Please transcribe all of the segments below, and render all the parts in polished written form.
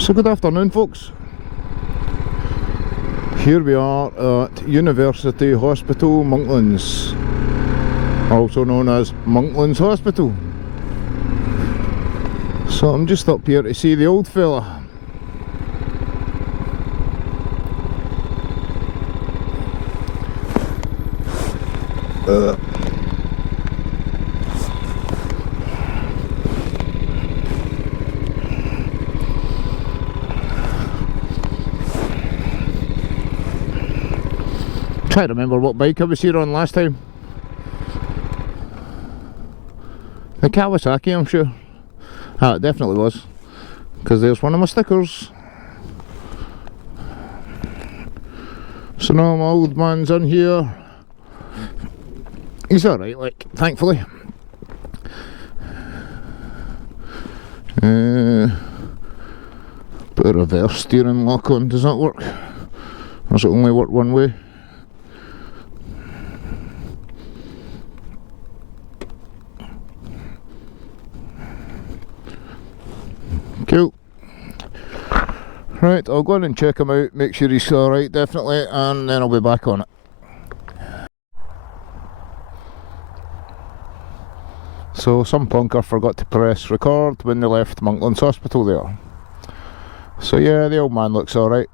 So good afternoon, folks. Here we are at University Hospital Monklands, also known as Monklands Hospital. So I'm just up here to see the old fella. Try to remember what bike I was here on last time. The Kawasaki, I'm sure. Ah, it definitely was, because there's one of my stickers. So now my old man's in here. He's alright, like, thankfully. Put a reverse steering lock on, does that work? Or does it only work one way? Cool. Right, I'll go in and check him out, make sure he's alright, definitely, and then I'll be back on it. So some punker forgot to press record when they left Monklands Hospital there. So yeah, the old man looks alright.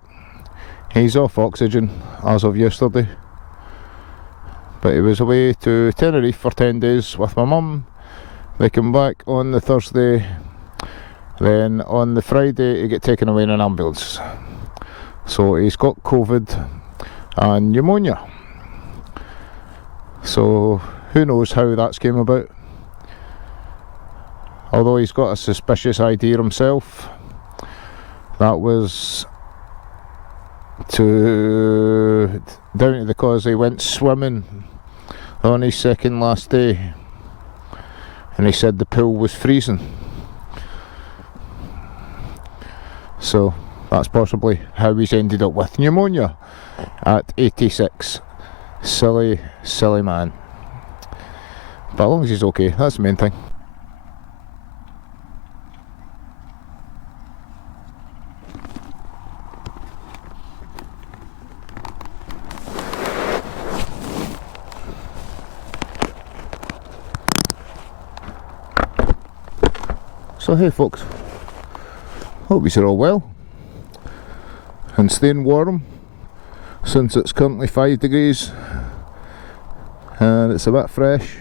He's off oxygen as of yesterday. But he was away to Tenerife for 10 days with my mum. They came back on the Thursday. Then on the Friday he got taken away in an ambulance. So he's got COVID and pneumonia. So who knows how that's came about. Although he's got a suspicious idea himself. That was down to the cause he went swimming on his second last day. And he said the pool was freezing. So that's possibly how he's ended up with pneumonia at 86. Silly man. But as long as he's okay, that's the main thing. So hey folks, hope you're all well and staying warm, since it's currently 5 degrees and it's a bit fresh.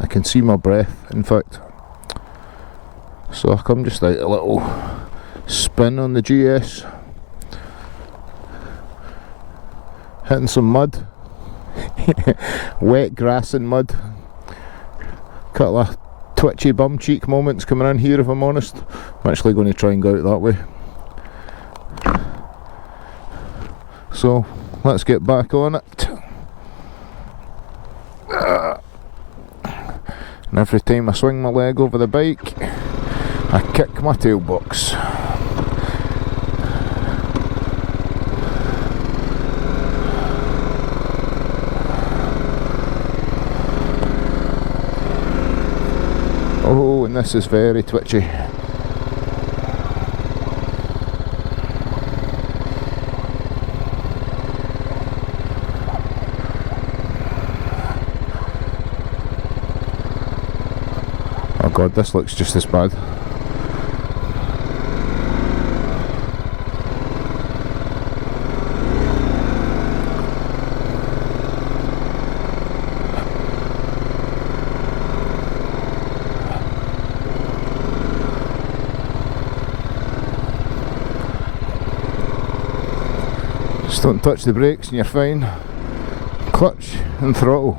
I can see my breath, in fact. So I come just out a little spin on the GS, hitting some mud, wet grass and mud. Couple of twitchy bum cheek moments coming in here, if I'm honest. I'm actually going to try and go out that way. So let's get back on it. And every time I swing my leg over the bike, I kick my tailbox. Oh, and this is very twitchy. Oh god, this looks just as bad. Just don't touch the brakes and you're fine. Clutch and throttle.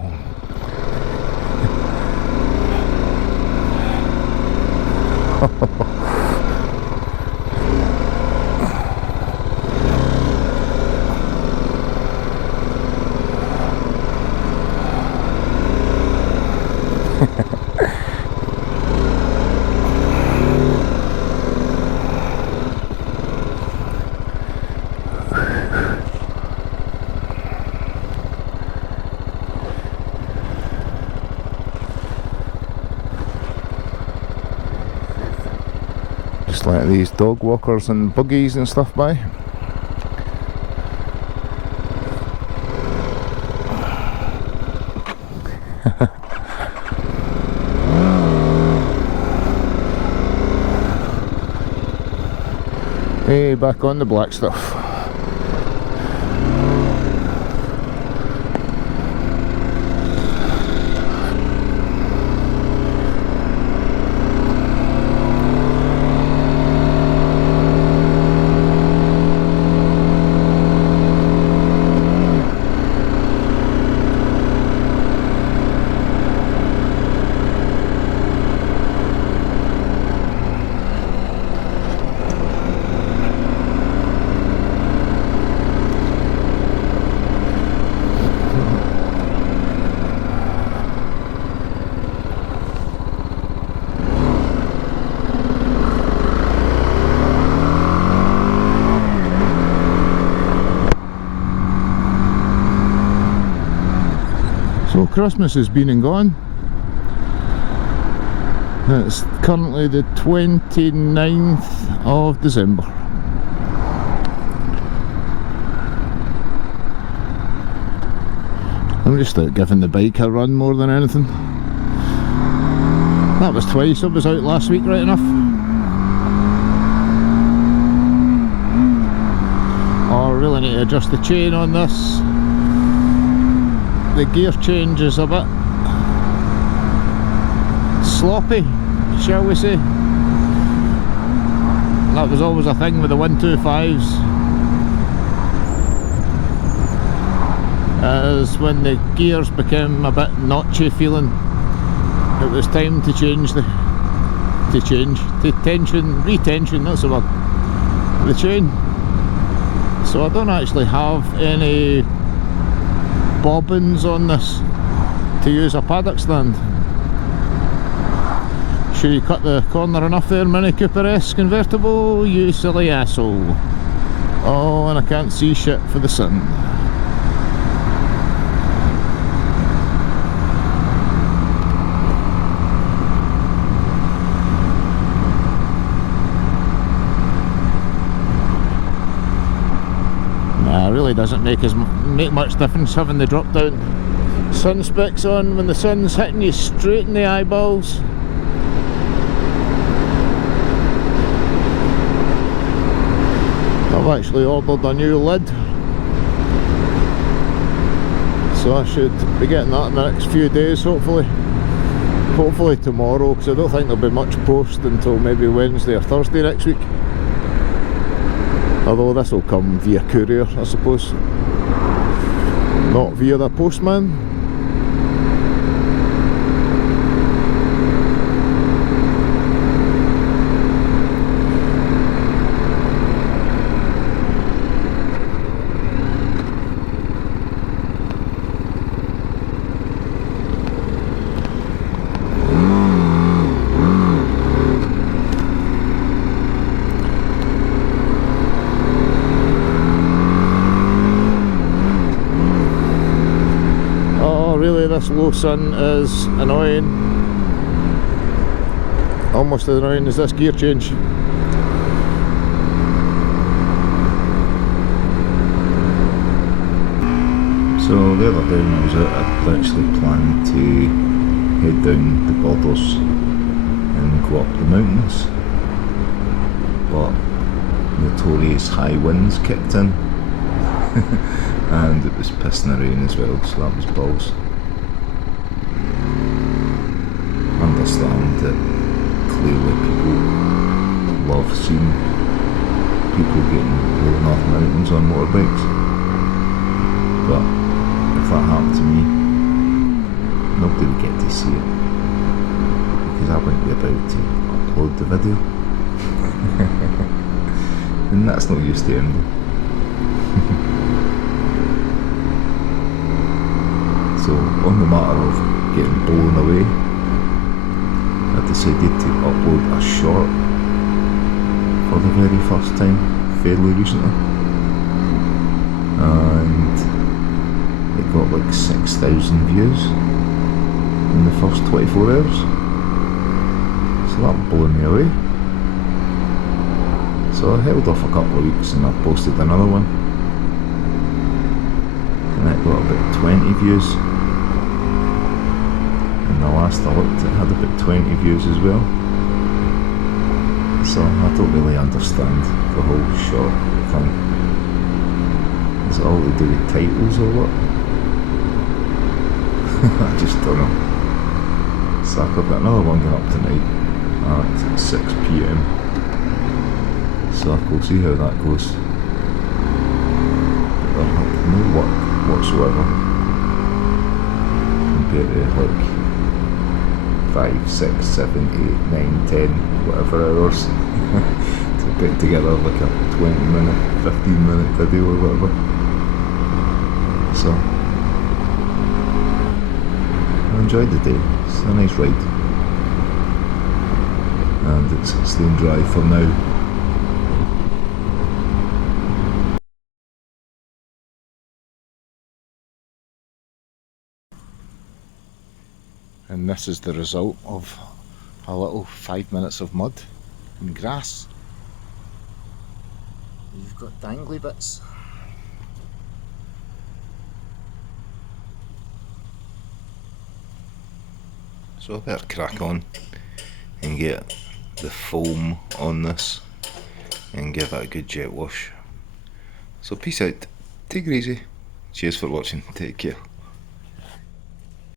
Just let these dog walkers and buggies and stuff by. Hey, back on the black stuff. So Christmas has been and gone. It's currently the 29th of December. I'm just out giving the bike a run more than anything. That was twice. I was out last week, right enough. Oh, I really need to adjust the chain on this. The gear change is a bit sloppy, shall we say. That was always a thing with the 125s, as when the gears became a bit notchy feeling, it was time to change retension, that's the word, the chain. So I don't actually have any bobbins on this to use a paddock stand. Sure you cut the corner enough there, Mini Cooper-esque convertible, you silly asshole. Oh, and I can't see shit for the sun. Nah, it really doesn't make much difference having the drop down sun specs on when the sun's hitting you straight in the eyeballs. I've actually ordered a new lid, so I should be getting that in the next few days, hopefully tomorrow, because I don't think there'll be much post until maybe Wednesday or Thursday next week. Although this will come via courier, I suppose, not via the postman. This low sun is annoying, almost as annoying as this gear change. So the other day when I was out, I actually planned to head down the borders and go up the mountains, but notorious high winds kicked in and it was pissing rain as well, so that was balls. Understand that clearly people love seeing people getting blown off mountains on motorbikes, but if that happened to me, nobody would get to see it because I wouldn't be about to upload the video and that's no use to anybody. So on the matter of getting blown away, I decided to upload a short for the very first time fairly recently, and it got like 6,000 views in the first 24 hours, so that blew me away. So I held off a couple of weeks and I posted another one, and it got about 20 views, and the last I looked it had about 20 views as well. So I don't really understand the whole short thing. Is it all to do with titles or what? I just don't know. So I've got another one going up tonight at 6 PM. So we'll see how that goes. But I'll have no work whatsoever compared to like 5, 6, 7, 8, 9, 10, whatever hours to put together like a 20-minute, 15-minute video or whatever. So I enjoyed the day. It's a nice ride, and it's staying dry for now. And this is the result of a little 5 minutes of mud and grass. You've got dangly bits. So I better crack on and get the foam on this and give it a good jet wash. So peace out, take it easy, cheers for watching, take care.